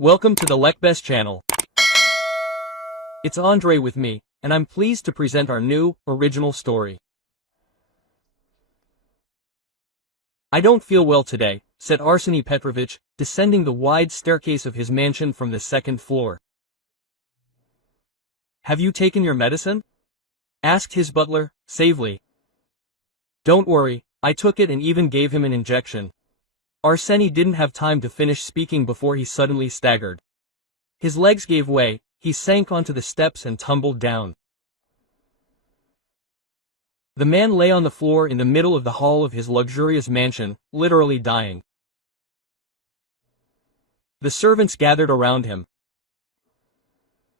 Welcome to the Lekbest channel. It's Andre with me, and I'm pleased to present our new, original story. I don't feel well today, said Arseny Petrovich, descending the wide staircase of his mansion from the second floor. Have you taken your medicine? Asked his butler, Savely. Don't worry, I took it and even gave him an injection. Arseny didn't have time to finish speaking before he suddenly staggered. His legs gave way, he sank onto the steps and tumbled down. The man lay on the floor in the middle of the hall of his luxurious mansion, literally dying. The servants gathered around him.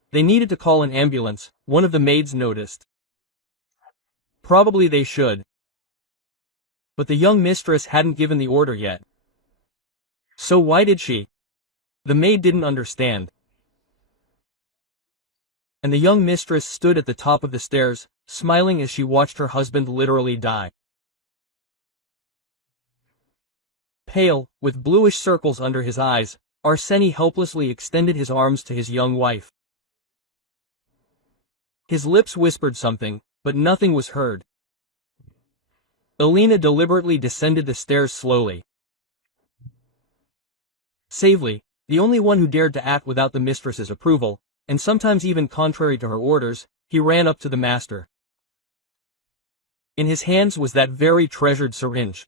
They needed to call an ambulance, one of the maids noticed. Probably they should. But the young mistress hadn't given the order yet. So why did she? The maid didn't understand. And the young mistress stood at the top of the stairs, smiling as she watched her husband literally die. Pale, with bluish circles under his eyes, Arseny helplessly extended his arms to his young wife. His lips whispered something, but nothing was heard. Elena deliberately descended the stairs slowly. Savely, the only one who dared to act without the mistress's approval, and sometimes even contrary to her orders, he ran up to the master. In his hands was that very treasured syringe.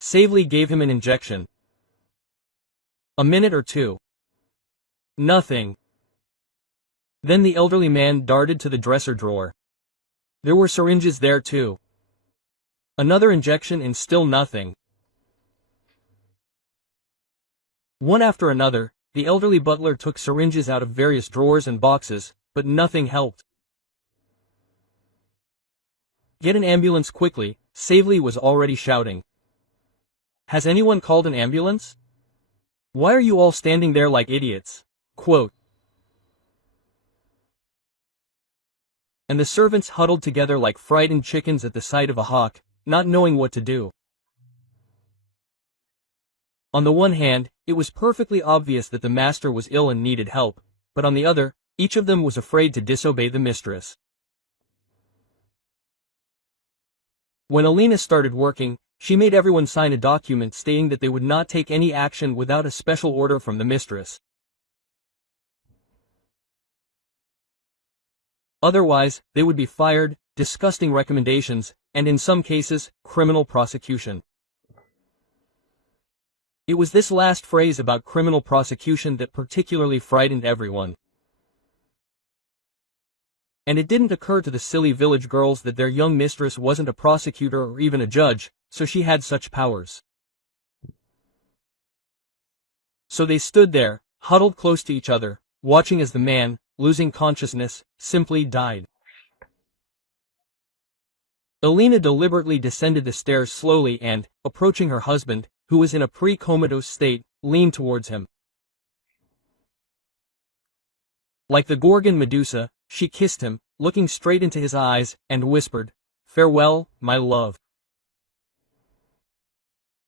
Savely gave him an injection. A minute or two. Nothing. Then the elderly man darted to the dresser drawer. There were syringes there too. Another injection and still nothing. One after another, the elderly butler took syringes out of various drawers and boxes, but nothing helped. Get an ambulance quickly, Savely was already shouting. Has anyone called an ambulance? Why are you all standing there like idiots? Quote. And the servants huddled together like frightened chickens at the sight of a hawk, not knowing what to do. On the one hand, it was perfectly obvious that the master was ill and needed help, but on the other, each of them was afraid to disobey the mistress. When Elena started working, she made everyone sign a document stating that they would not take any action without a special order from the mistress. Otherwise, they would be fired, disgusting recommendations, and in some cases, criminal prosecution. It was this last phrase about criminal prosecution that particularly frightened everyone. And it didn't occur to the silly village girls that their young mistress wasn't a prosecutor or even a judge, so she had such powers. So they stood there, huddled close to each other, watching as the man, losing consciousness, simply died. Elena deliberately descended the stairs slowly and, approaching her husband, who was in a pre-comatose state, leaned towards him. Like the Gorgon Medusa, she kissed him, looking straight into his eyes, and whispered, "Farewell, my love.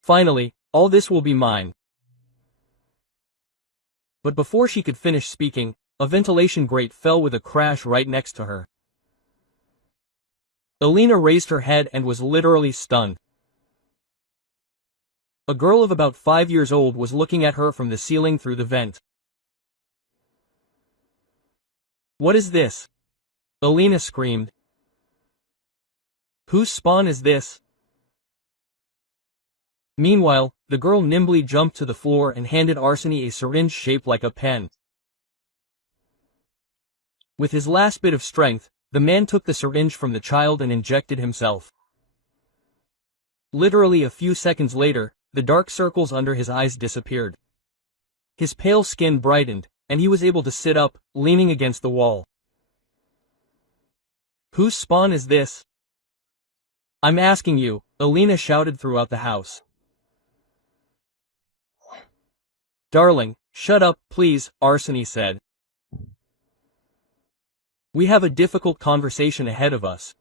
Finally, all this will be mine." But before she could finish speaking, a ventilation grate fell with a crash right next to her. Elena raised her head and was literally stunned. A girl of about 5 years old was looking at her from the ceiling through the vent. "What is this?" Elena screamed. "Whose spawn is this?" Meanwhile, the girl nimbly jumped to the floor and handed Arseny a syringe shaped like a pen. With his last bit of strength, the man took the syringe from the child and injected himself. Literally a few seconds later, the dark circles under his eyes disappeared. His pale skin brightened, and he was able to sit up, leaning against the wall. "Whose spawn is this?" "I'm asking you," Elena shouted throughout the house. "Darling, shut up, please," Arseny said. "We have a difficult conversation ahead of us."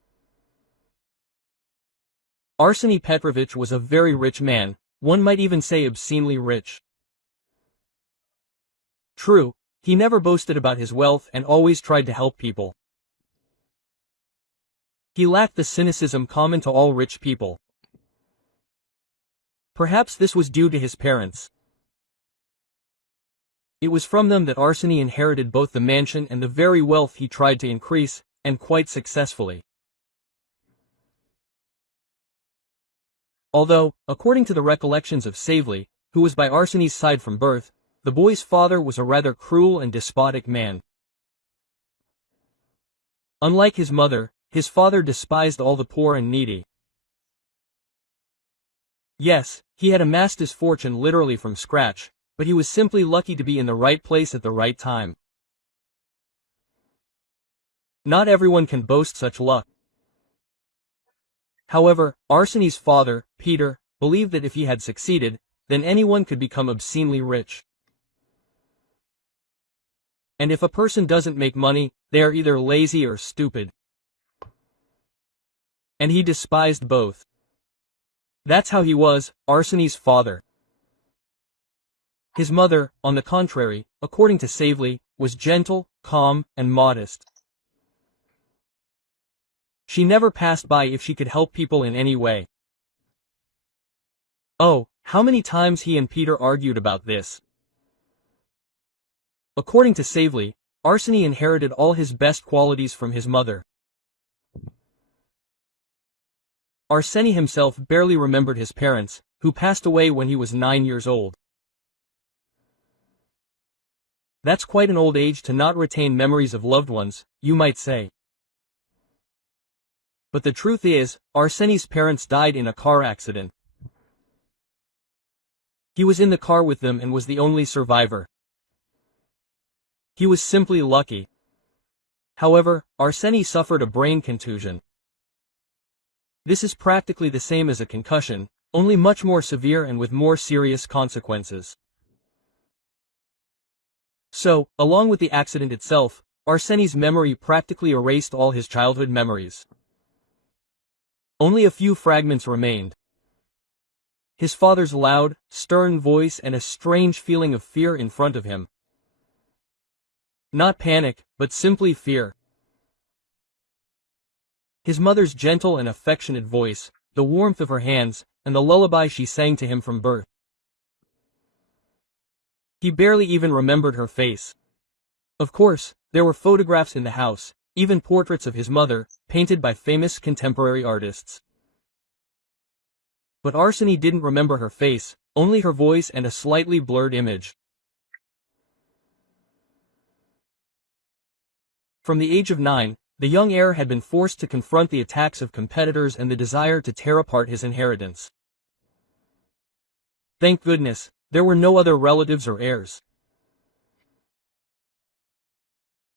Arseny Petrovich was a very rich man, one might even say obscenely rich. True, he never boasted about his wealth and always tried to help people. He lacked the cynicism common to all rich people. Perhaps this was due to his parents. It was from them that Arseny inherited both the mansion and the very wealth he tried to increase, and quite successfully. Although, according to the recollections of Savely, who was by Arseny's side from birth, the boy's father was a rather cruel and despotic man. Unlike his mother, his father despised all the poor and needy. Yes, he had amassed his fortune literally from scratch, but he was simply lucky to be in the right place at the right time. Not everyone can boast such luck. However, Arseny's father, Peter, believed that if he had succeeded, then anyone could become obscenely rich. And if a person doesn't make money, they are either lazy or stupid. And he despised both. That's how he was, Arseny's father. His mother, on the contrary, according to Savely, was gentle, calm, and modest. She never passed by if she could help people in any way. Oh, how many times he and Peter argued about this. According to Savely, Arseny inherited all his best qualities from his mother. Arseny himself barely remembered his parents, who passed away when he was 9 years old. That's quite an old age to not retain memories of loved ones, you might say. But the truth is, Arseny's parents died in a car accident. He was in the car with them and was the only survivor. He was simply lucky. However, Arseny suffered a brain contusion. This is practically the same as a concussion, only much more severe and with more serious consequences. So, along with the accident itself, Arseny's memory practically erased all his childhood memories. Only a few fragments remained. His father's loud, stern voice and a strange feeling of fear in front of him. Not panic, but simply fear. His mother's gentle and affectionate voice, the warmth of her hands, and the lullaby she sang to him from birth. He barely even remembered her face. Of course, there were photographs in the house, even portraits of his mother, painted by famous contemporary artists. But Arseny didn't remember her face, only her voice and a slightly blurred image. From the age of 9, the young heir had been forced to confront the attacks of competitors and the desire to tear apart his inheritance. Thank goodness, there were no other relatives or heirs.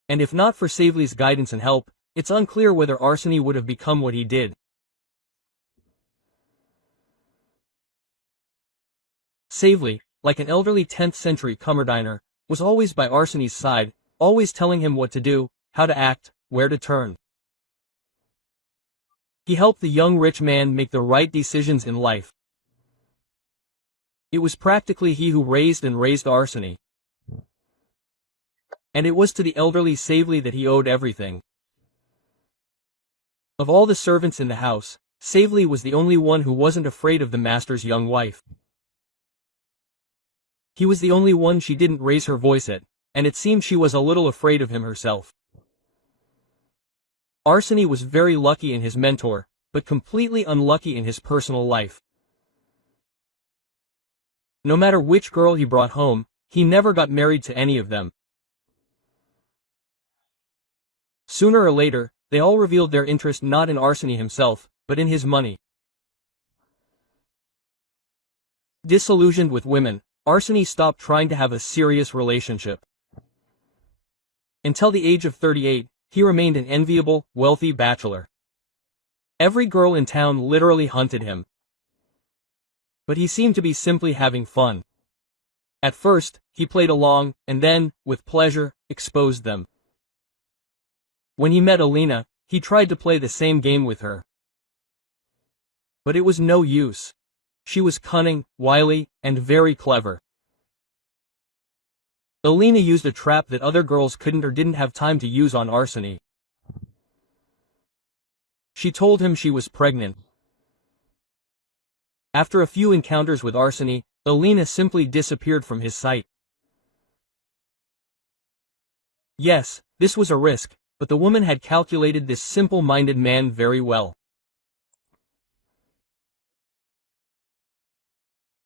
And if not for Savely's guidance and help, it's unclear whether Arseny would have become what he did. Savely, like an elderly 10th century kammerdiener, was always by Arseny's side, always telling him what to do, how to act, where to turn. He helped the young rich man make the right decisions in life. It was practically he who raised Arseny. And it was to the elderly Savely that he owed everything. Of all the servants in the house, Savely was the only one who wasn't afraid of the master's young wife. He was the only one she didn't raise her voice at, and it seemed she was a little afraid of him herself. Arseny was very lucky in his mentor, but completely unlucky in his personal life. No matter which girl he brought home, he never got married to any of them. Sooner or later, they all revealed their interest not in Arseny himself, but in his money. Disillusioned with women, Arseny stopped trying to have a serious relationship. Until the age of 38, he remained an enviable, wealthy bachelor. Every girl in town literally hunted him. But he seemed to be simply having fun. At first, he played along, and then, with pleasure, exposed them. When he met Alina, he tried to play the same game with her. But it was no use. She was cunning, wily, and very clever. Alina used a trap that other girls couldn't or didn't have time to use on Arseny. She told him she was pregnant. After a few encounters with Arseny, Alina simply disappeared from his sight. Yes, this was a risk, but the woman had calculated this simple-minded man very well.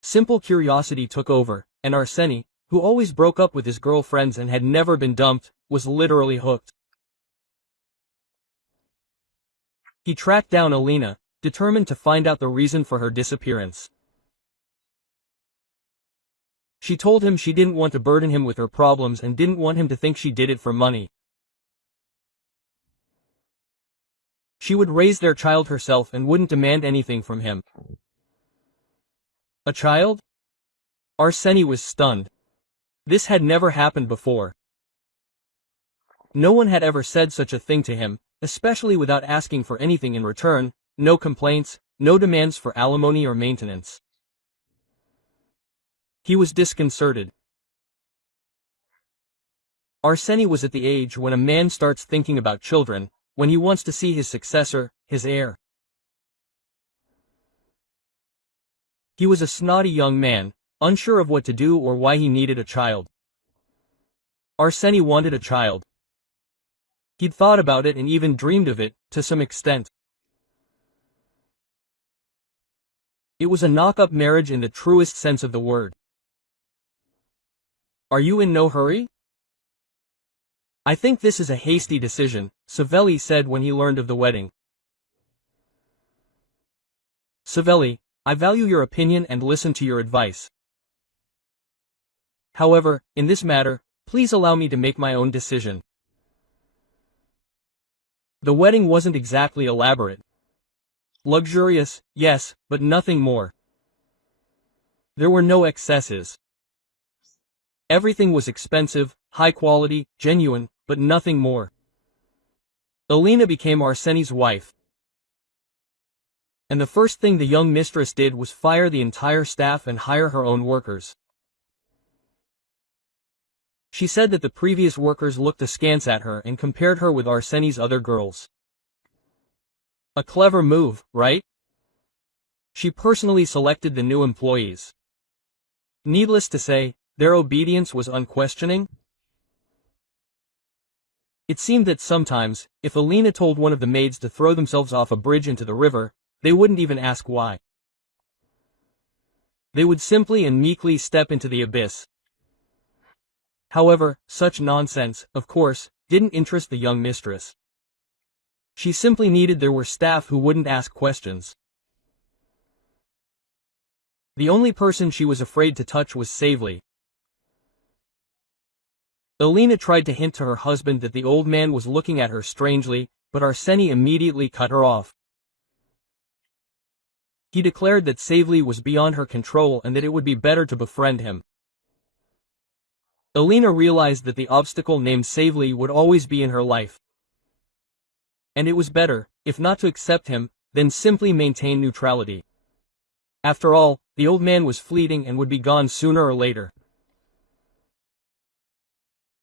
Simple curiosity took over, and Arseny, who always broke up with his girlfriends and had never been dumped, was literally hooked. He tracked down Alina, determined to find out the reason for her disappearance. She told him she didn't want to burden him with her problems and didn't want him to think she did it for money. She would raise their child herself and wouldn't demand anything from him. A child? Arseny was stunned. This had never happened before. No one had ever said such a thing to him, especially without asking for anything in return, no complaints, no demands for alimony or maintenance. He was disconcerted. Arseny was at the age when a man starts thinking about children, when he wants to see his successor, his heir. He was a snotty young man, unsure of what to do or why he needed a child. Arseny wanted a child. He'd thought about it and even dreamed of it, to some extent. It was a knock-up marriage in the truest sense of the word. Are you in no hurry? I think this is a hasty decision, Savelli said when he learned of the wedding. Savelli, I value your opinion and listen to your advice. However, in this matter, please allow me to make my own decision. The wedding wasn't exactly elaborate. Luxurious, yes, but nothing more. There were no excesses. Everything was expensive, high quality, genuine, but nothing more. Alina became Arseny's wife. And the first thing the young mistress did was fire the entire staff and hire her own workers. She said that the previous workers looked askance at her and compared her with Arseny's other girls. A clever move, right? She personally selected the new employees. Needless to say, their obedience was unquestioning. It seemed that sometimes, if Alina told one of the maids to throw themselves off a bridge into the river, they wouldn't even ask why. They would simply and meekly step into the abyss. However, such nonsense, of course, didn't interest the young mistress. She simply needed there were staff who wouldn't ask questions. The only person she was afraid to touch was Savelli. Alina tried to hint to her husband that the old man was looking at her strangely, but Arseny immediately cut her off. He declared that Savelli was beyond her control and that it would be better to befriend him. Alina realized that the obstacle named Savelli would always be in her life. And it was better, if not to accept him, then simply maintain neutrality. After all, the old man was fleeting and would be gone sooner or later.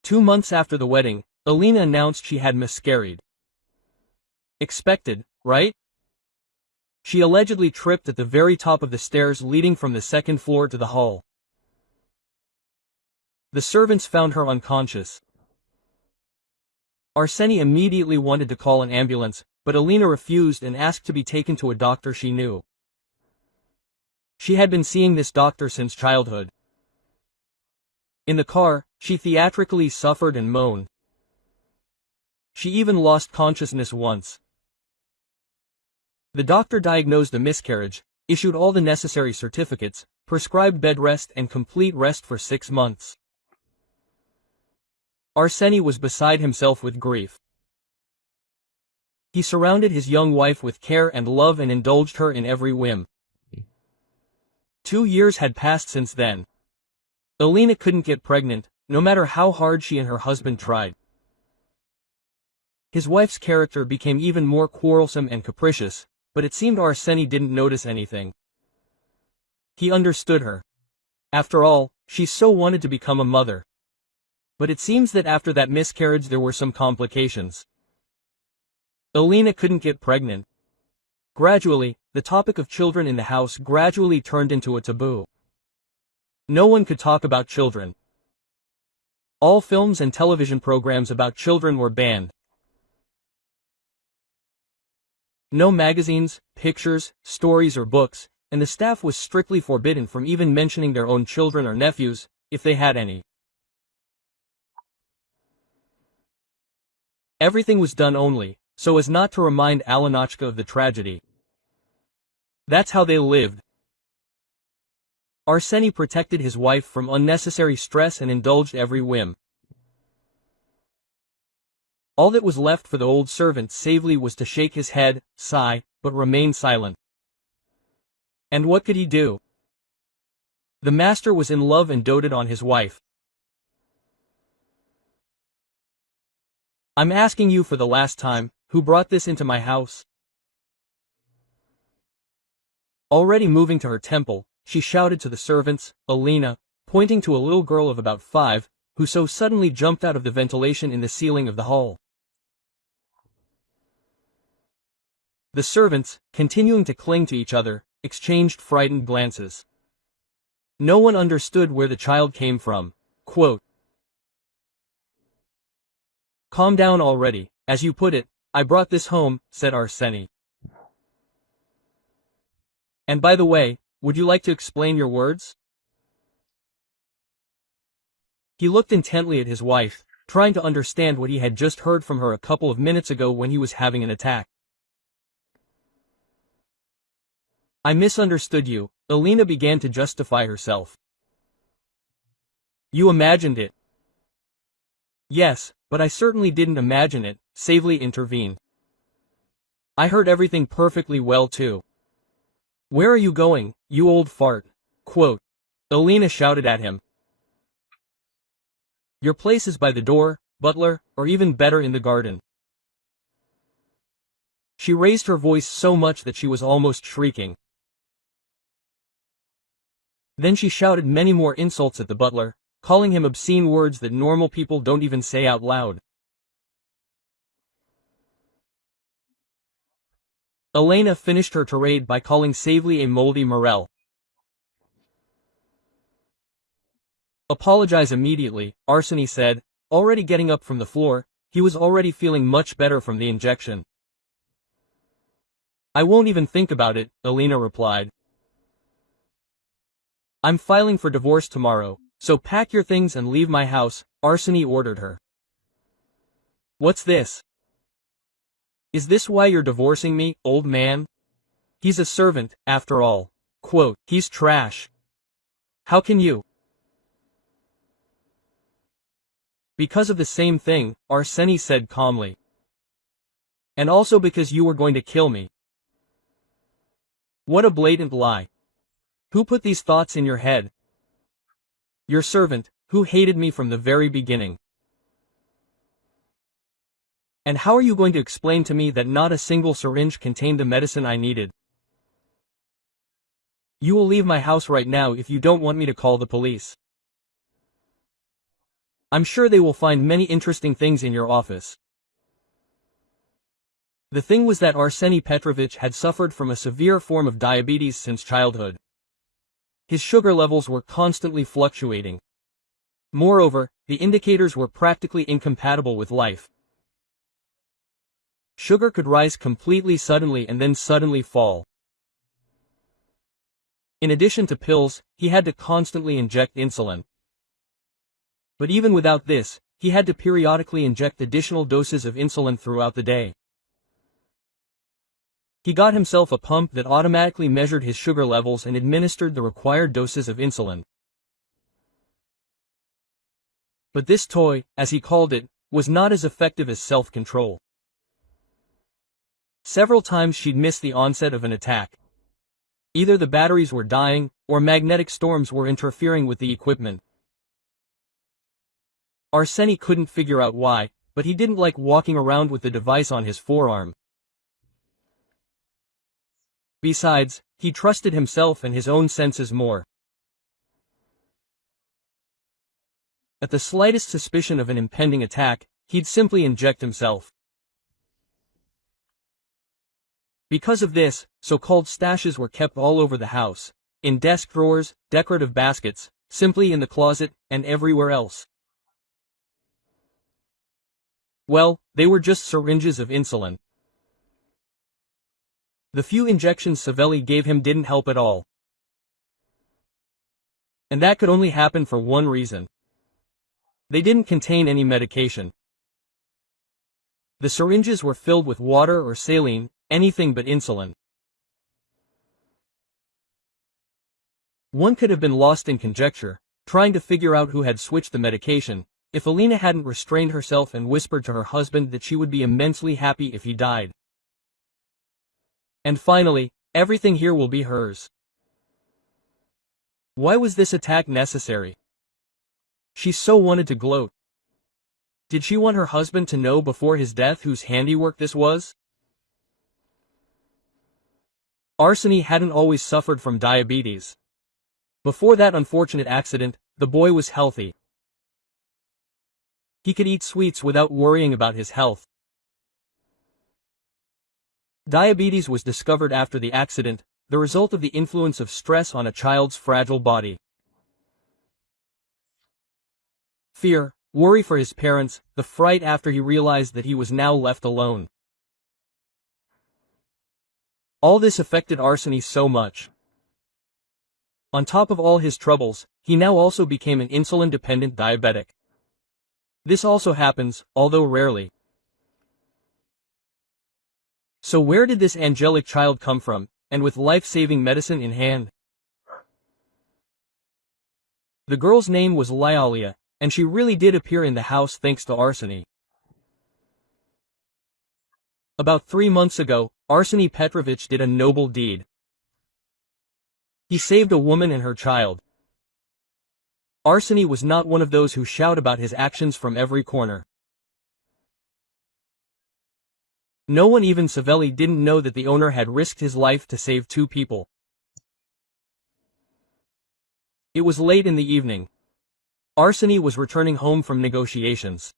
2 months after the wedding, Alina announced she had miscarried. Expected, right? She allegedly tripped at the very top of the stairs leading from the second floor to the hall. The servants found her unconscious. Arseny immediately wanted to call an ambulance, but Alina refused and asked to be taken to a doctor she knew. She had been seeing this doctor since childhood. In the car, she theatrically suffered and moaned. She even lost consciousness once. The doctor diagnosed a miscarriage, issued all the necessary certificates, prescribed bed rest and complete rest for 6 months. Arseny was beside himself with grief. He surrounded his young wife with care and love and indulged her in every whim. 2 years had passed since then. Alina couldn't get pregnant, no matter how hard she and her husband tried. His wife's character became even more quarrelsome and capricious, but it seemed Arseny didn't notice anything. He understood her. After all, she so wanted to become a mother. But it seems that after that miscarriage there were some complications. Alina couldn't get pregnant. Gradually, the topic of children in the house gradually turned into a taboo. No one could talk about children. All films and television programs about children were banned. No magazines, pictures, stories or books, and the staff was strictly forbidden from even mentioning their own children or nephews, if they had any. Everything was done only, so as not to remind Alenachka of the tragedy. That's how they lived. Arseny protected his wife from unnecessary stress and indulged every whim. All that was left for the old servant Savely was to shake his head, sigh, but remain silent. And what could he do? The master was in love and doted on his wife. I'm asking you for the last time, who brought this into my house? Already moving to her temple, she shouted to the servants, Alina, pointing to a little girl of about 5, who so suddenly jumped out of the ventilation in the ceiling of the hall. The servants, continuing to cling to each other, exchanged frightened glances. No one understood where the child came from. Quote, "Calm down already, as you put it, I brought this home," said Arseny. "And by the way, would you like to explain your words?" He looked intently at his wife, trying to understand what he had just heard from her a couple of minutes ago when he was having an attack. "I misunderstood you," Alina began to justify herself. "You imagined it." "Yes, but I certainly didn't imagine it," Savely intervened. "I heard everything perfectly well too." "Where are you going, you old fart?" Quote. Alina shouted at him. "Your place is by the door, butler, or even better in the garden." She raised her voice so much that she was almost shrieking. Then she shouted many more insults at the butler, calling him obscene words that normal people don't even say out loud. Elena finished her tirade by calling Savely a moldy morel. "Apologize immediately," Arseny said, already getting up from the floor. He was already feeling much better from the injection. "I won't even think about it," Elena replied. "I'm filing for divorce tomorrow, so pack your things and leave my house," Arseny ordered her. "What's this? Is this why you're divorcing me, old man? He's a servant, after all." Quote, "He's trash. How can you?" "Because of the same thing," Arseny said calmly. "And also because you were going to kill me." "What a blatant lie. Who put these thoughts in your head?" "Your servant, who hated me from the very beginning." "And how are you going to explain to me that not a single syringe contained the medicine I needed?" "You will leave my house right now if you don't want me to call the police. I'm sure they will find many interesting things in your office." The thing was that Arseny Petrovich had suffered from a severe form of diabetes since childhood. His sugar levels were constantly fluctuating. Moreover, the indicators were practically incompatible with life. Sugar could rise completely suddenly and then suddenly fall. In addition to pills, he had to constantly inject insulin. But even without this, he had to periodically inject additional doses of insulin throughout the day. He got himself a pump that automatically measured his sugar levels and administered the required doses of insulin. But this toy, as he called it, was not as effective as self-control. Several times she'd miss the onset of an attack. Either the batteries were dying, or magnetic storms were interfering with the equipment. Arseny couldn't figure out why, but he didn't like walking around with the device on his forearm. Besides, he trusted himself and his own senses more. At the slightest suspicion of an impending attack, he'd simply inject himself. Because of this, so-called stashes were kept all over the house, in desk drawers, decorative baskets, simply in the closet, and everywhere else. Well, they were just syringes of insulin. The few injections Savelli gave him didn't help at all. And that could only happen for one reason. They didn't contain any medication. The syringes were filled with water or saline, anything but insulin. One could have been lost in conjecture, trying to figure out who had switched the medication, if Alina hadn't restrained herself and whispered to her husband that she would be immensely happy if he died. And finally, everything here will be hers. Why was this attack necessary? She so wanted to gloat. Did she want her husband to know before his death whose handiwork this was? Arseny hadn't always suffered from diabetes. Before that unfortunate accident, the boy was healthy. He could eat sweets without worrying about his health. Diabetes was discovered after the accident, the result of the influence of stress on a child's fragile body. Fear, worry for his parents, the fright after he realized that he was now left alone. All this affected Arseny so much. On top of all his troubles, he now also became an insulin-dependent diabetic. This also happens, although rarely. So where did this angelic child come from, and with life-saving medicine in hand? The girl's name was Lyalia, and she really did appear in the house thanks to Arseny. About 3 months ago, Arseny Petrovich did a noble deed. He saved a woman and her child. Arseny was not one of those who shout about his actions from every corner. No one, even Savelli, didn't know that the owner had risked his life to save 2 people. It was late in the evening. Arseny was returning home from negotiations.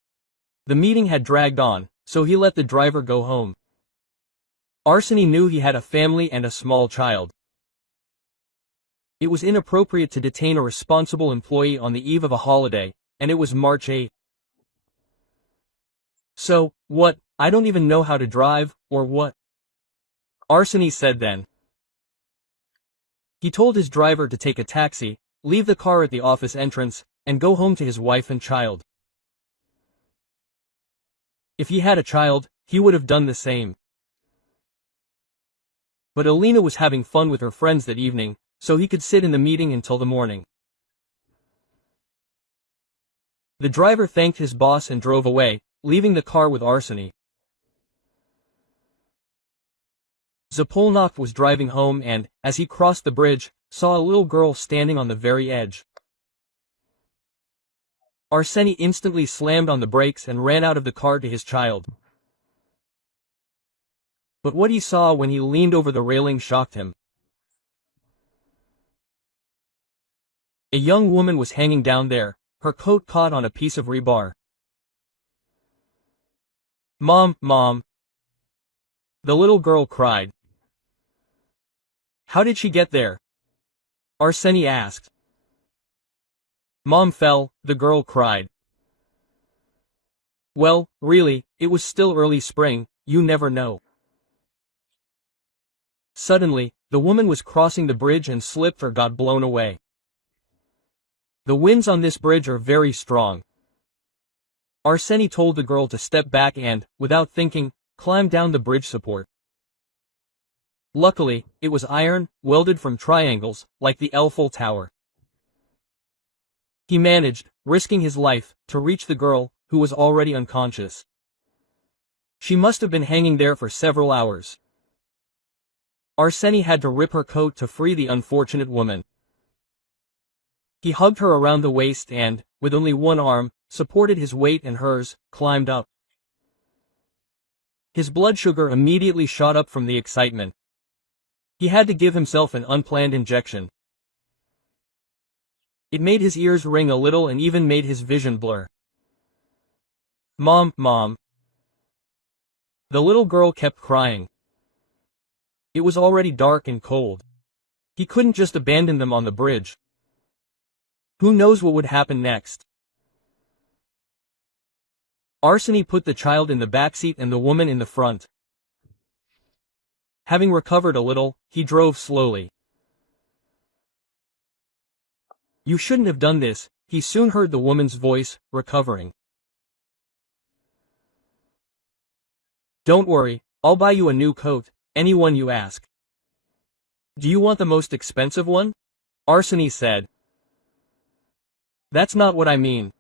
The meeting had dragged on, so he let the driver go home. Arseny knew he had a family and a small child. It was inappropriate to detain a responsible employee on the eve of a holiday, and it was March 8. So, what, I don't even know how to drive, or what? Arseny said then. He told his driver to take a taxi, leave the car at the office entrance, and go home to his wife and child. If he had a child, he would have done the same. But Alina was having fun with her friends that evening, so he could sit in the meeting until the morning. The driver thanked his boss and drove away, leaving the car with Arseny. Zapolnak was driving home and, as he crossed the bridge, saw a little girl standing on the very edge. Arseny instantly slammed on the brakes and ran out of the car to his child. But what he saw when he leaned over the railing shocked him. A young woman was hanging down there, her coat caught on a piece of rebar. "Mom, Mom!" the little girl cried. "How did she get there?" Arseny asked. "Mom fell," the girl cried. "Well, really, it was still early spring, you never know." Suddenly, the woman was crossing the bridge and slipped or got blown away. The winds on this bridge are very strong. Arseny told the girl to step back and, without thinking, climb down the bridge support. Luckily, it was iron, welded from triangles, like the Eiffel Tower. He managed, risking his life, to reach the girl, who was already unconscious. She must have been hanging there for several hours. Arseny had to rip her coat to free the unfortunate woman. He hugged her around the waist and, with only one arm, supported his weight and hers, climbed up. His blood sugar immediately shot up from the excitement. He had to give himself an unplanned injection. It made his ears ring a little and even made his vision blur. "Mom, Mom." The little girl kept crying. It was already dark and cold. He couldn't just abandon them on the bridge. Who knows what would happen next? Arseny put the child in the backseat and the woman in the front. Having recovered a little, he drove slowly. "You shouldn't have done this," he soon heard the woman's voice, recovering. "Don't worry, I'll buy you a new coat, any one you ask." "Do you want the most expensive one?" Arseny said. "That's not what I mean.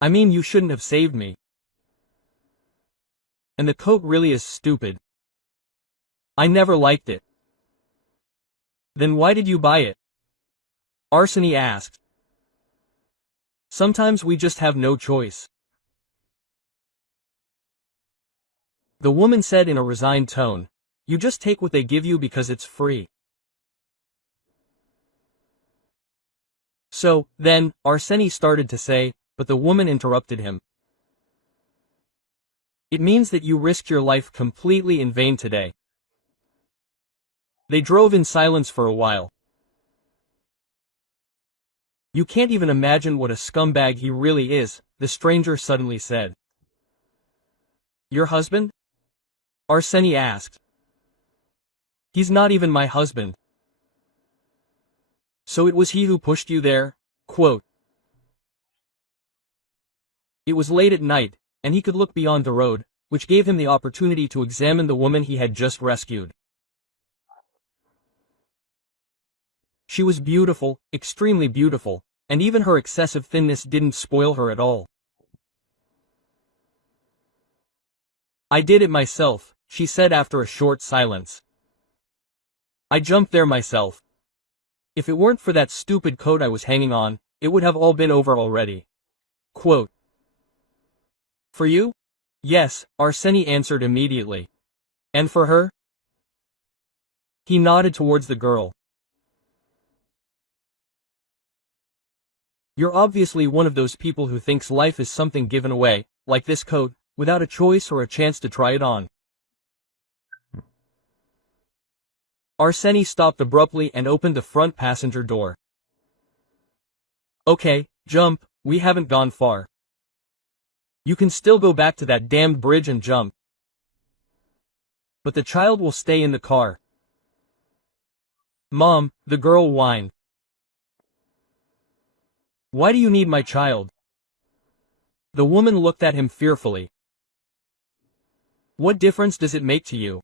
I mean you shouldn't have saved me. And the coat really is stupid. I never liked it." "Then why did you buy it?" Arseny asked. "Sometimes we just have no choice." The woman said in a resigned tone, "You just take what they give you because it's free." "So, then," Arseny started to say, but the woman interrupted him. "It means that you risked your life completely in vain today." They drove in silence for a while. "You can't even imagine what a scumbag he really is," the stranger suddenly said. "Your husband?" Arseny asked. "He's not even my husband." "So it was he who pushed you there?" Quote. It was late at night, and he could look beyond the road, which gave him the opportunity to examine the woman he had just rescued. She was beautiful, extremely beautiful, and even her excessive thinness didn't spoil her at all. "I did it myself," she said after a short silence. "I jumped there myself. If it weren't for that stupid coat I was hanging on, it would have all been over already." Quote. "For you?" "Yes," Arseny answered immediately. "And for her?" He nodded towards the girl. "You're obviously one of those people who thinks life is something given away, like this coat, without a choice or a chance to try it on." Arseny stopped abruptly and opened the front passenger door. "Okay, jump, we haven't gone far. You can still go back to that damned bridge and jump. But the child will stay in the car." "Mom," the girl whined. "Why do you need my child?" The woman looked at him fearfully. "What difference does it make to you?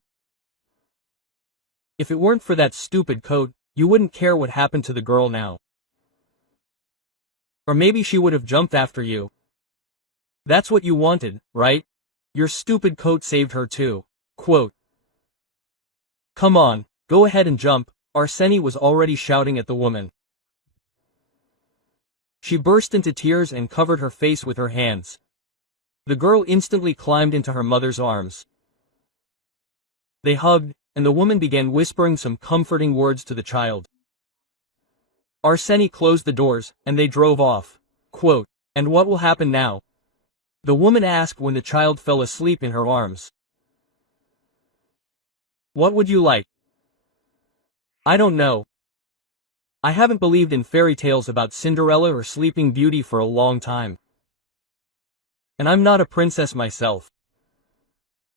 If it weren't for that stupid coat, you wouldn't care what happened to the girl now. Or maybe she would have jumped after you. That's what you wanted, right? Your stupid coat saved her too." Quote. "Come on, go ahead and jump," Arseny was already shouting at the woman. She burst into tears and covered her face with her hands. The girl instantly climbed into her mother's arms. They hugged, and the woman began whispering some comforting words to the child. Arseny closed the doors, and they drove off. Quote. "And what will happen now?" the woman asked when the child fell asleep in her arms. "What would you like?" "I don't know. I haven't believed in fairy tales about Cinderella or Sleeping Beauty for a long time. And I'm not a princess myself."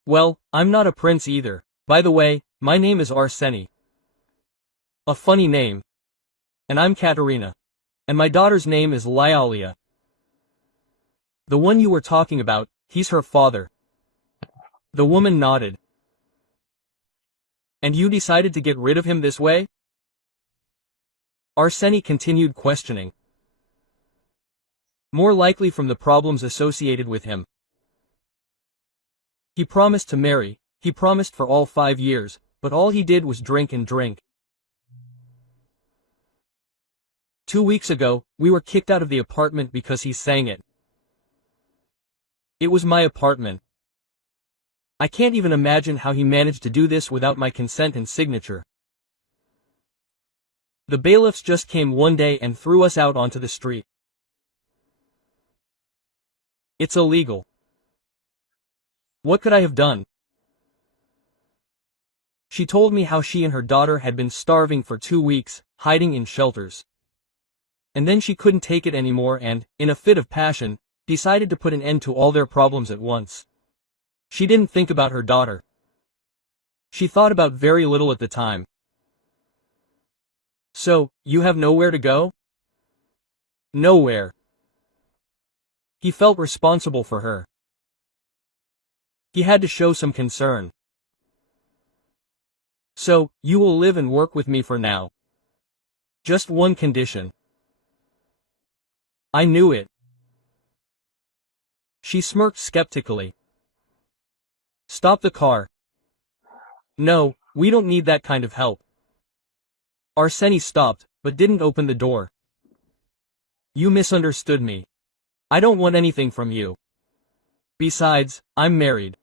"Well, I'm not a prince either. By the way, my name is Arseny. A funny name. And I'm Katerina. And my daughter's name is Lyalia. The one you were talking about, he's her father." The woman nodded. "And you decided to get rid of him this way?" Arseny continued questioning. "More likely from the problems associated with him. He promised to marry, he promised for all 5 years, but all he did was drink and drink. 2 weeks ago, we were kicked out of the apartment because he sang it. It was my apartment. I can't even imagine how he managed to do this without my consent and signature." The bailiffs just came one day and threw us out onto the street. It's illegal. What could I have done? She told me how she and her daughter had been starving for 2 weeks, hiding in shelters. And then she couldn't take it anymore and, in a fit of passion, decided to put an end to all their problems at once. She didn't think about her daughter. She thought about very little at the time. So, you have nowhere to go? Nowhere. He felt responsible for her. He had to show some concern. So, you will live and work with me for now. Just one condition. I knew it. She smirked skeptically. Stop the car. No, we don't need that kind of help. Arseny stopped, but didn't open the door. You misunderstood me. I don't want anything from you. Besides, I'm married.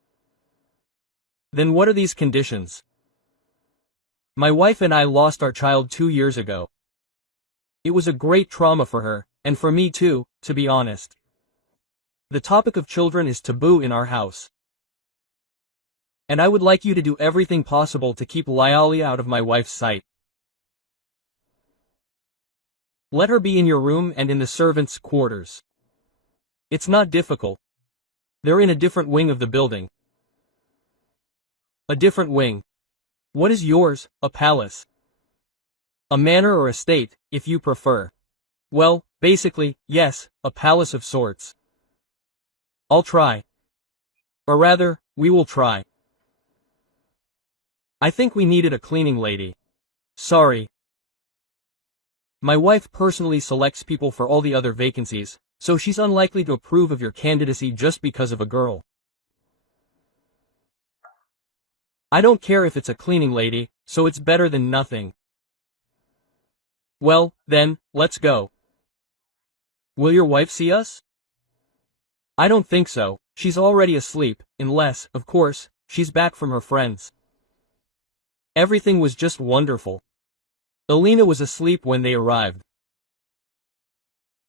Then what are these conditions? My wife and I lost our child 2 years ago. It was a great trauma for her, and for me too, to be honest. The topic of children is taboo in our house. And I would like you to do everything possible to keep Lialia out of my wife's sight. Let her be in your room and in the servants' quarters. It's not difficult. They're in a different wing of the building. A different wing. What is yours? A palace? A manor or estate, if you prefer. Well, basically, yes, a palace of sorts. I'll try. Or rather, we will try. I think we needed a cleaning lady. Sorry. My wife personally selects people for all the other vacancies, so she's unlikely to approve of your candidacy just because of a girl. I don't care if it's a cleaning lady, so it's better than nothing. Well, then, let's go. Will your wife see us? I don't think so, she's already asleep, unless, of course, she's back from her friends. Everything was just wonderful. Alina was asleep when they arrived.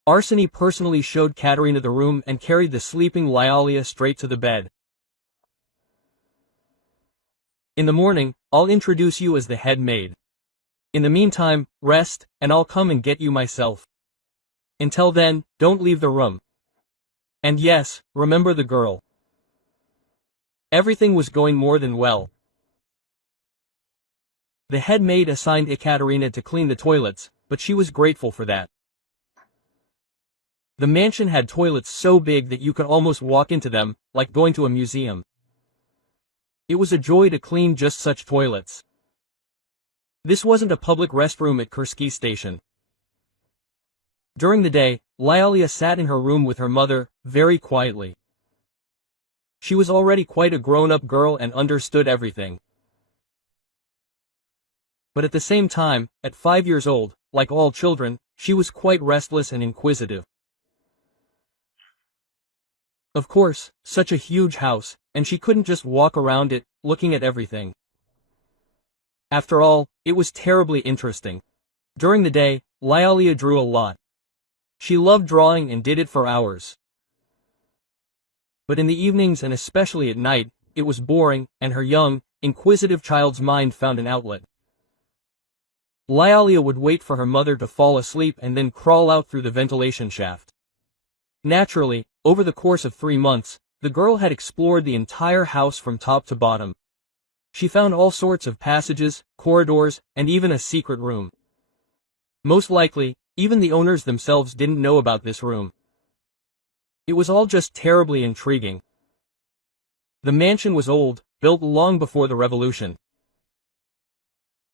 Arseny personally showed Katerina the room and carried the sleeping Lialia straight to the bed. In the morning, I'll introduce you as the head maid. In the meantime, rest, and I'll come and get you myself. Until then, don't leave the room. And yes, remember the girl. Everything was going more than well. The head maid assigned Ekaterina to clean the toilets, but she was grateful for that. The mansion had toilets so big that you could almost walk into them, like going to a museum. It was a joy to clean just such toilets. This wasn't a public restroom at Kursky station. During the day, Lialia sat in her room with her mother, very quietly. She was already quite a grown-up girl and understood everything. But at the same time, at 5 years old, like all children, she was quite restless and inquisitive. Of course, such a huge house, and she couldn't just walk around it, looking at everything. After all, it was terribly interesting. During the day, Lialia drew a lot. She loved drawing and did it for hours. But in the evenings and especially at night, it was boring, and her young, inquisitive child's mind found an outlet. Lialia would wait for her mother to fall asleep and then crawl out through the ventilation shaft. Naturally, over the course of 3 months, the girl had explored the entire house from top to bottom. She found all sorts of passages, corridors, and even a secret room. Most likely, even the owners themselves didn't know about this room. It was all just terribly intriguing. The mansion was old, built long before the revolution.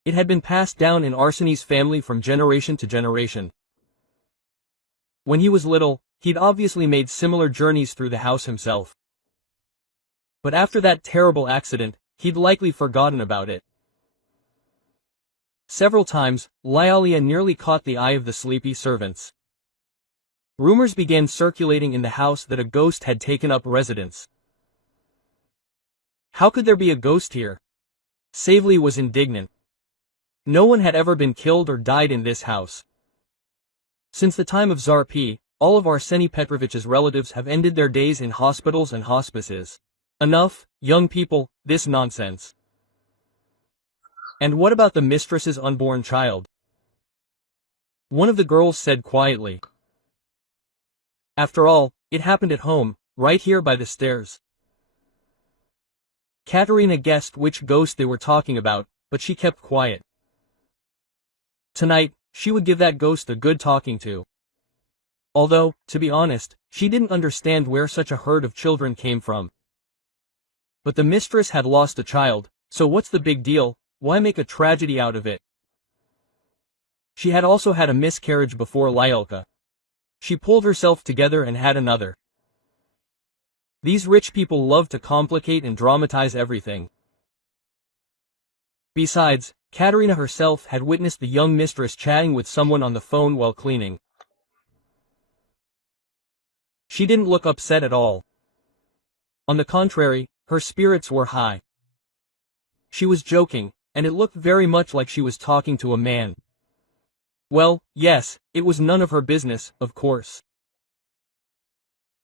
It had been passed down in Arseny's family from generation to generation. When he was little, he'd obviously made similar journeys through the house himself. But after that terrible accident, he'd likely forgotten about it. Several times, Lialia nearly caught the eye of the sleepy servants. Rumors began circulating in the house that a ghost had taken up residence. How could there be a ghost here? Savely was indignant. No one had ever been killed or died in this house. Since the time of Tsar P, all of Arseny Petrovich's relatives have ended their days in hospitals and hospices. Enough, young people, this nonsense. And what about the mistress's unborn child? One of the girls said quietly. After all, it happened at home, right here by the stairs. Katerina guessed which ghost they were talking about, but she kept quiet. Tonight, she would give that ghost a good talking to. Although, to be honest, she didn't understand where such a herd of children came from. But the mistress had lost a child, so what's the big deal? Why make a tragedy out of it? She had also had a miscarriage before Lyelka. She pulled herself together and had another. These rich people love to complicate and dramatize everything. Besides, Katerina herself had witnessed the young mistress chatting with someone on the phone while cleaning. She didn't look upset at all. On the contrary, her spirits were high. She was joking, and it looked very much like she was talking to a man. Well, yes, it was none of her business, of course.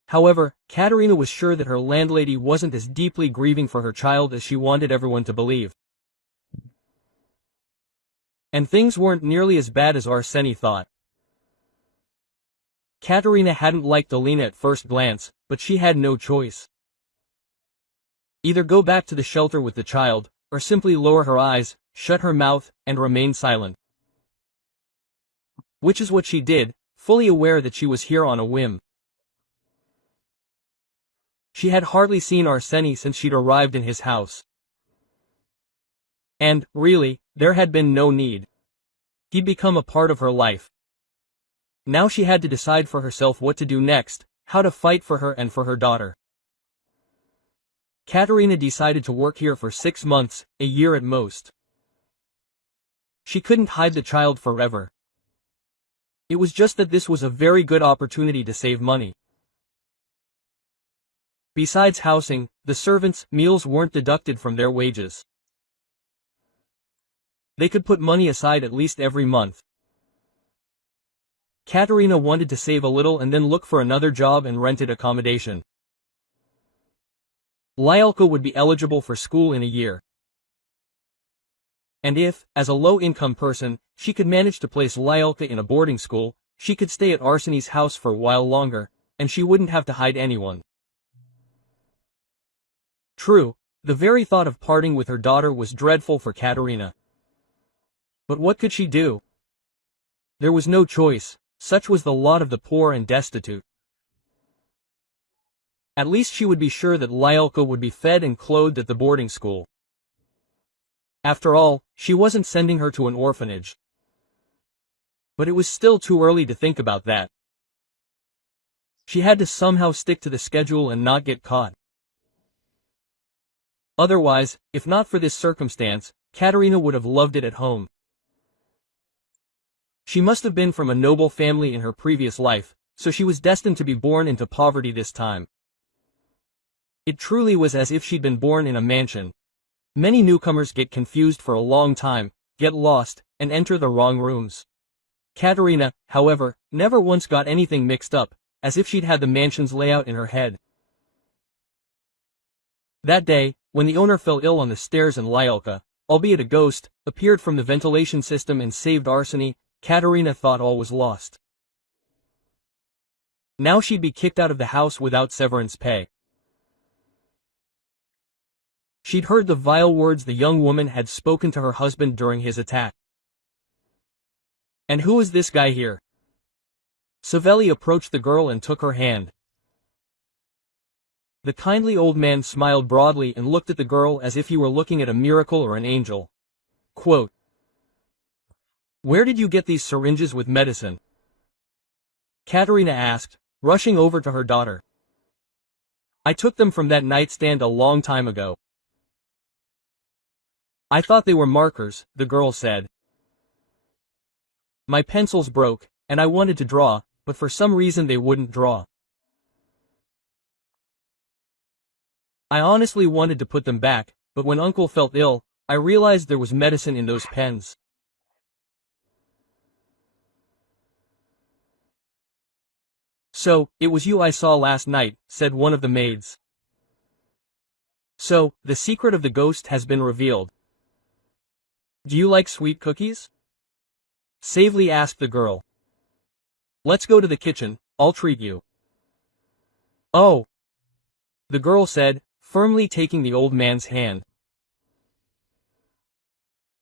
However, Katerina was sure that her landlady wasn't as deeply grieving for her child as she wanted everyone to believe. And things weren't nearly as bad as Arseny thought. Katerina hadn't liked Alina at first glance, but she had no choice. Either go back to the shelter with the child, or simply lower her eyes, shut her mouth, and remain silent. Which is what she did, fully aware that she was here on a whim. She had hardly seen Arseny since she'd arrived in his house. And, really, there had been no need. He'd become a part of her life. Now she had to decide for herself what to do next, how to fight for her and for her daughter. Katerina decided to work here for 6 months, a year at most. She couldn't hide the child forever. It was just that this was a very good opportunity to save money. Besides housing, the servants' meals weren't deducted from their wages. They could put money aside at least every month. Katerina wanted to save a little and then look for another job and rented accommodation. Lyelka would be eligible for school in a year. And if, as a low-income person, she could manage to place Lyelka in a boarding school, she could stay at Arseny's house for a while longer, and she wouldn't have to hide anyone. True, the very thought of parting with her daughter was dreadful for Katerina. But what could she do? There was no choice, such was the lot of the poor and destitute. At least she would be sure that Lyelka would be fed and clothed at the boarding school. After all, she wasn't sending her to an orphanage. But it was still too early to think about that. She had to somehow stick to the schedule and not get caught. Otherwise, if not for this circumstance, Katerina would have loved it at home. She must have been from a noble family in her previous life, so she was destined to be born into poverty this time. It truly was as if she'd been born in a mansion. Many newcomers get confused for a long time, get lost, and enter the wrong rooms. Katerina, however, never once got anything mixed up, as if she'd had the mansion's layout in her head. That day, when the owner fell ill on the stairs and Lyelka, albeit a ghost, appeared from the ventilation system and saved Arseny, Katerina thought all was lost. Now she'd be kicked out of the house without severance pay. She'd heard the vile words the young woman had spoken to her husband during his attack. And who is this guy here? Savelli approached the girl and took her hand. The kindly old man smiled broadly and looked at the girl as if he were looking at a miracle or an angel. Quote, "Where did you get these syringes with medicine?" Katerina asked, rushing over to her daughter. "I took them from that nightstand a long time ago." "I thought they were markers," the girl said. "My pencils broke, and I wanted to draw, but for some reason they wouldn't draw. I honestly wanted to put them back, but when Uncle felt ill, I realized there was medicine in those pens. "So, it was you I saw last night," said one of the maids. "So, the secret of the ghost has been revealed. Do you like sweet cookies?" Savely asked the girl. "Let's go to the kitchen, I'll treat you." "Oh," the girl said, firmly taking the old man's hand.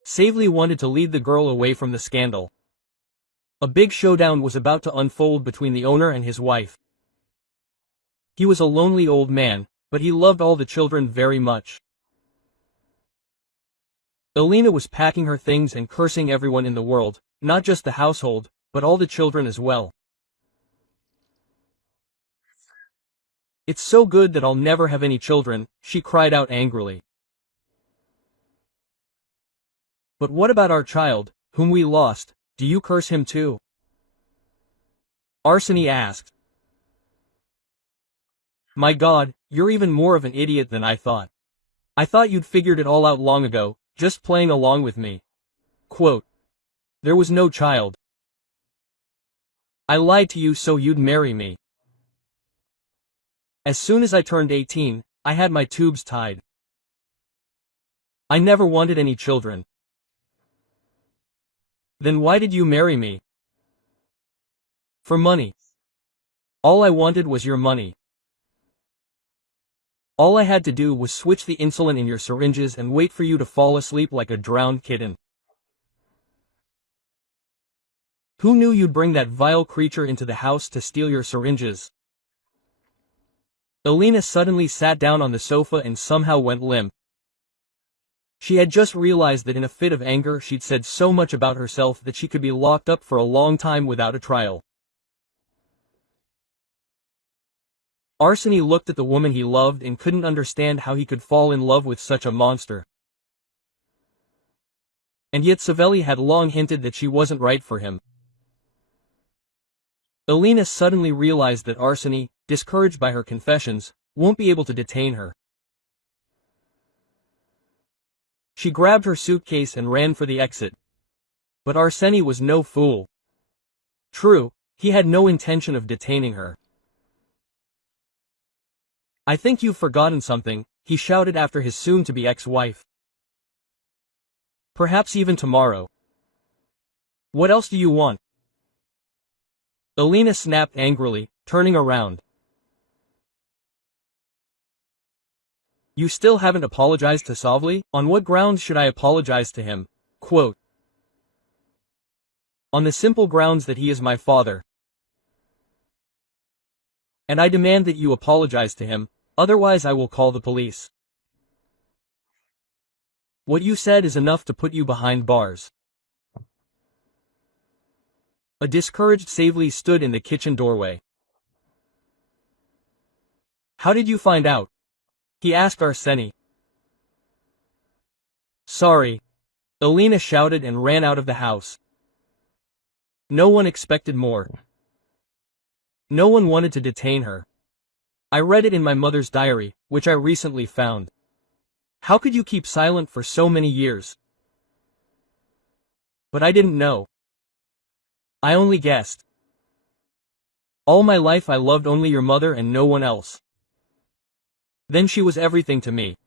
Savely wanted to lead the girl away from the scandal. A big showdown was about to unfold between the owner and his wife. He was a lonely old man, but he loved all the children very much. Elena was packing her things and cursing everyone in the world, not just the household, but all the children as well. "It's so good that I'll never have any children," she cried out angrily. "But what about our child, whom we lost? Do you curse him too?" Arseny asked. "My God, you're even more of an idiot than I thought. I thought you'd figured it all out long ago, just playing along with me. Quote, there was no child. I lied to you so you'd marry me. As soon as I turned 18, I had my tubes tied. I never wanted any children. Then why did you marry me? For money. All I wanted was your money. All I had to do was switch the insulin in your syringes and wait for you to fall asleep like a drowned kitten. Who knew you'd bring that vile creature into the house to steal your syringes?" Elena suddenly sat down on the sofa and somehow went limp. She had just realized that in a fit of anger she'd said so much about herself that she could be locked up for a long time without a trial. Arseny looked at the woman he loved and couldn't understand how he could fall in love with such a monster. And yet Savelli had long hinted that she wasn't right for him. Elena suddenly realized that Arseny, discouraged by her confessions, won't be able to detain her. She grabbed her suitcase and ran for the exit. But Arseny was no fool. True, he had no intention of detaining her. "I think you've forgotten something," he shouted after his soon-to-be ex-wife. "Perhaps even tomorrow. What else do you want?" Elena snapped angrily, turning around. "You still haven't apologized to Savli? On what grounds should I apologize to him?" Quote, "On the simple grounds that he is my father. And I demand that you apologize to him, otherwise I will call the police. What you said is enough to put you behind bars." A discouraged Savli stood in the kitchen doorway. "How did you find out?" he asked Arseny. "Sorry," Elena shouted and ran out of the house. No one expected more. No one wanted to detain her. "I read it in my mother's diary, which I recently found. How could you keep silent for so many years?" "But I didn't know. I only guessed. All my life I loved only your mother and no one else. Then she was everything to me.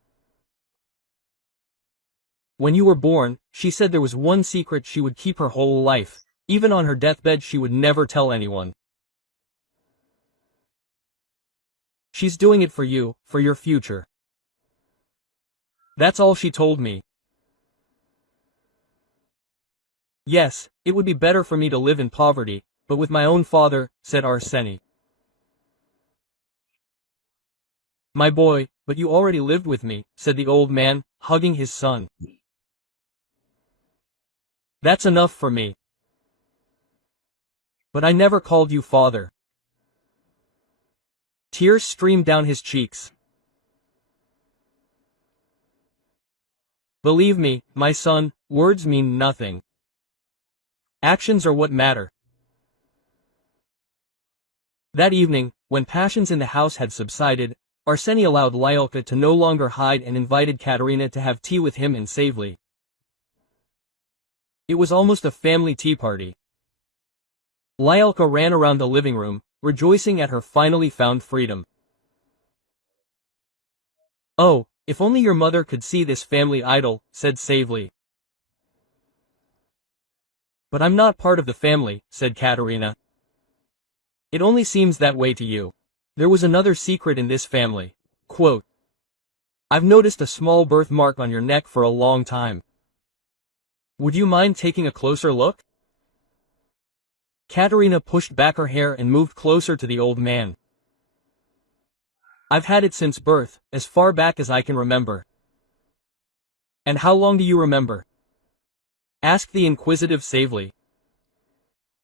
When you were born, she said there was one secret she would keep her whole life. Even on her deathbed she would never tell anyone. She's doing it for you, for your future. That's all she told me." "Yes, it would be better for me to live in poverty, but with my own father," said Arseny. "My boy, but you already lived with me," said the old man, hugging his son. "That's enough for me. But I never called you father." Tears streamed down his cheeks. "Believe me, my son, words mean nothing. Actions are what matter." That evening, when passions in the house had subsided, Arseny allowed Lyalka to no longer hide and invited Katerina to have tea with him and Savli. It was almost a family tea party. Lyalka ran around the living room, rejoicing at her finally found freedom. "Oh, if only your mother could see this family idol," said Savely. "But I'm not part of the family," said Katerina. "It only seems that way to you. There was another secret in this family. Quote, I've noticed a small birthmark on your neck for a long time. Would you mind taking a closer look?" Katerina pushed back her hair and moved closer to the old man. "I've had it since birth, as far back as I can remember." "And how long do you remember?" asked the inquisitive Savely.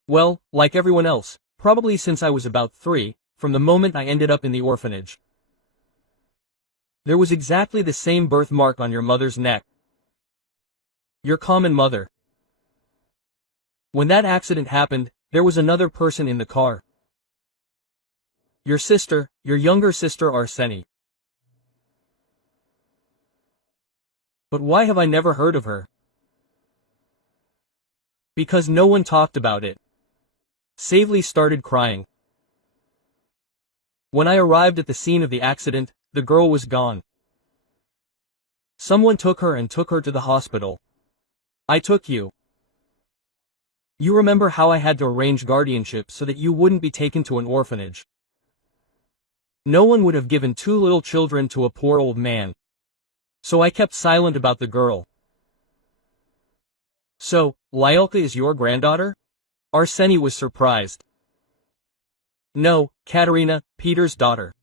"Well, like everyone else, probably since I was about 3, from the moment I ended up in the orphanage. There was exactly the same birthmark on your mother's neck. Your common mother. When that accident happened, there was another person in the car. Your sister, your younger sister Arseni. But why have I never heard of her?" "Because no one talked about it." Savely started crying. "When I arrived at the scene of the accident, the girl was gone. Someone took her and took her to the hospital. I took you. You remember how I had to arrange guardianship so that you wouldn't be taken to an orphanage. No one would have given 2 little children to a poor old man. So I kept silent about the girl." "So, Lyolka is your granddaughter?" Arseni was surprised. "No, Katerina, Peter's daughter.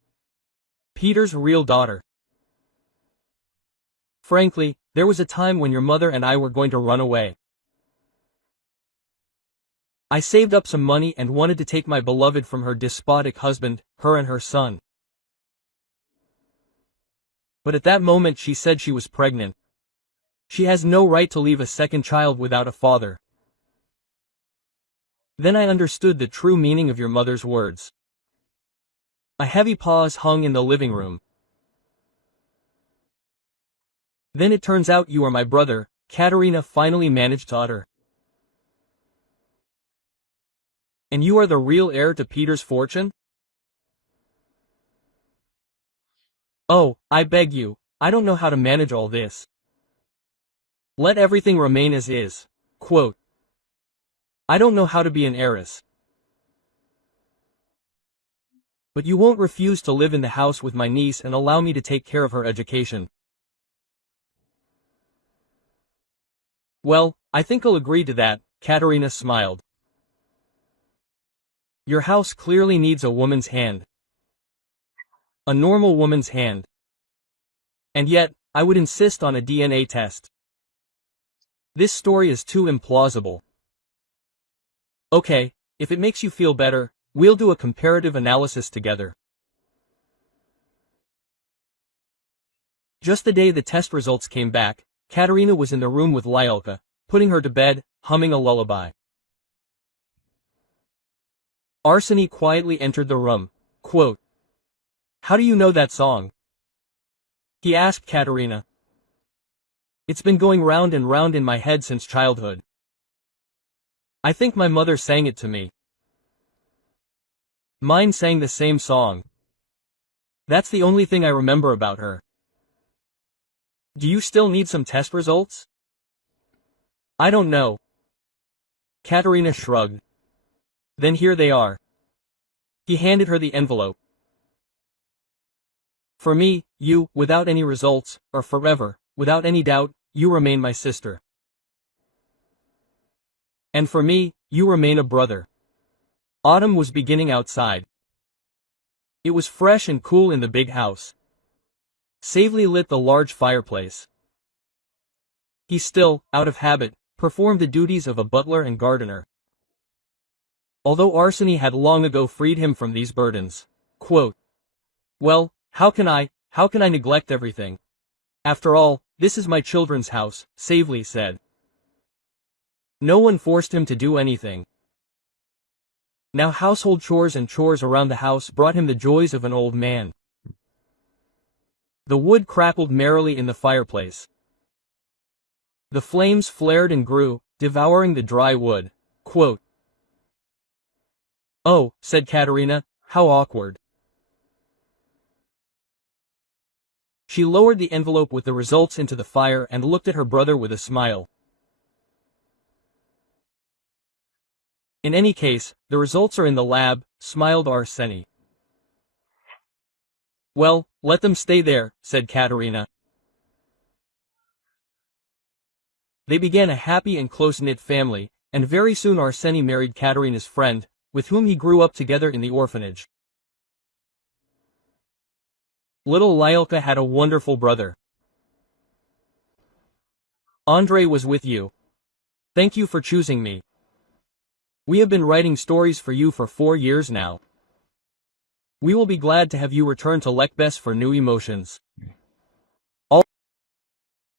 Peter's real daughter. Frankly, there was a time when your mother and I were going to run away. I saved up some money and wanted to take my beloved from her despotic husband, her and her son. But at that moment she said she was pregnant. She has no right to leave a second child without a father. Then I understood the true meaning of your mother's words." A heavy pause hung in the living room. "Then it turns out you are my brother," Katerina finally managed to utter. "And you are the real heir to Peter's fortune?" "Oh, I beg you, I don't know how to manage all this. Let everything remain as is." Quote, "I don't know how to be an heiress. But you won't refuse to live in the house with my niece and allow me to take care of her education." "Well, I think I'll agree to that," Katerina smiled. "Your house clearly needs a woman's hand. A normal woman's hand. And yet, I would insist on a DNA test. This story is too implausible. Okay, if it makes you feel better, we'll do a comparative analysis together." Just the day the test results came back, Katerina was in the room with Lyolka, putting her to bed, humming a lullaby. Arseny quietly entered the room. Quote, "How do you know that song?" he asked Katerina. "It's been going round and round in my head since childhood. I think my mother sang it to me. Mine sang the same song. That's the only thing I remember about her." "Do you still need some test results?" "I don't know." Katerina shrugged. "Then here they are." He handed her the envelope. "For me, you, without any results, are forever, without any doubt, you remain my sister. And for me, you remain a brother." Autumn was beginning outside. It was fresh and cool in the big house. Savely lit the large fireplace. He still, out of habit, performed the duties of a butler and gardener. Although Arseny had long ago freed him from these burdens. Quote, "Well, how can I neglect everything? After all, this is my children's house," Savely said. No one forced him to do anything. Now household chores and chores around the house brought him the joys of an old man. The wood crackled merrily in the fireplace. The flames flared and grew, devouring the dry wood. Quote, "Oh," said Katerina, How awkward. She lowered the envelope with the results into the fire and looked at her brother with a smile. In any case, the results are in the lab, smiled Arseny. Well, let them stay there, said Katerina. They began a happy and close-knit family, and very soon Arseny married Katerina's friend, with whom he grew up together in the orphanage. Little Lyelka had a wonderful brother. Andrei was with you. Thank you for choosing me. We have been writing stories for you for 4 years now. We will be glad to have you return to Lekbes for new emotions.